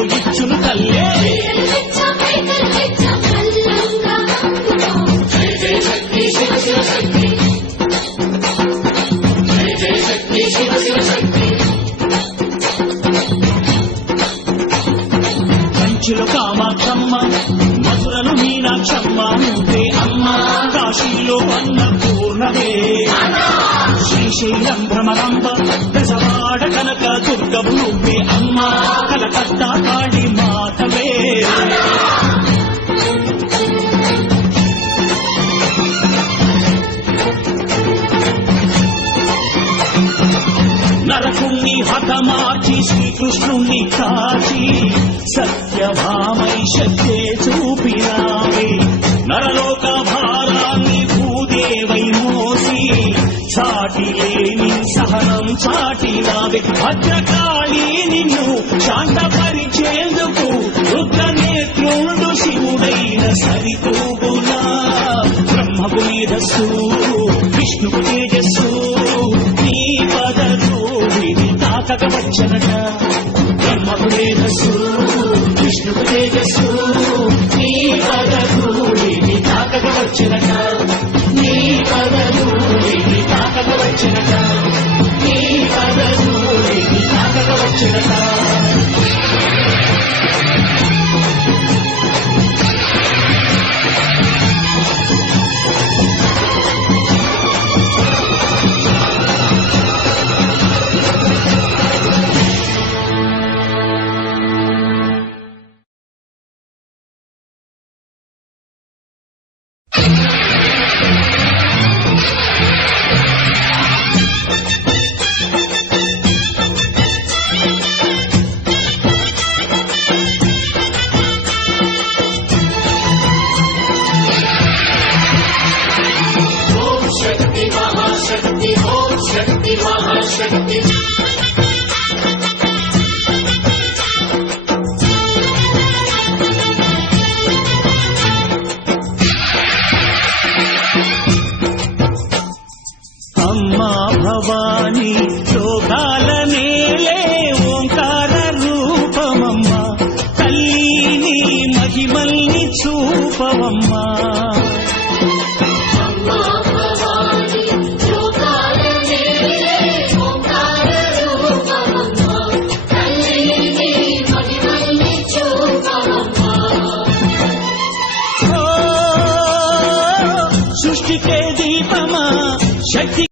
అడిగిన ఇచ్చును తల్లే. కంచులు కామాక్షమ్మ మధురలు మీనాక్షమ్మ ఉంటే అమ్మ కాశీలో అన్న పూర్ణవే శ్రీశైలం భ్రమరంబ కలకత్తా కాళీ నరకుణ్ణి హతమార్చి శ్రీకృష్ణుణ్ణి కాచి సత్యభామై శక్తే చూపినావే. నరలోక భారాన్ని భూదేవై మోసి చాటి లేని సహనం చాటినావే భద్రకాళి నిన్ను శాంతపరిచేందుకు రుద్రనేత్రుడు శివుడైన సరితూగునా. బ్రహ్మకు మేధస్సు విష్ణుకు తేజస్సు నీ పదరూపిని తాకక వచ్చనట బ్రహ్మకు మేధస్సు విష్ణుకు తేజస్సు తాకక వచ్చనట అమ్మా భవాని లోకాల నేలే ఓంకార రూపమమ్మా. తల్లిని మహిమల్ని చూపవమ్మా. శక్తికే దీపమా? శక్తి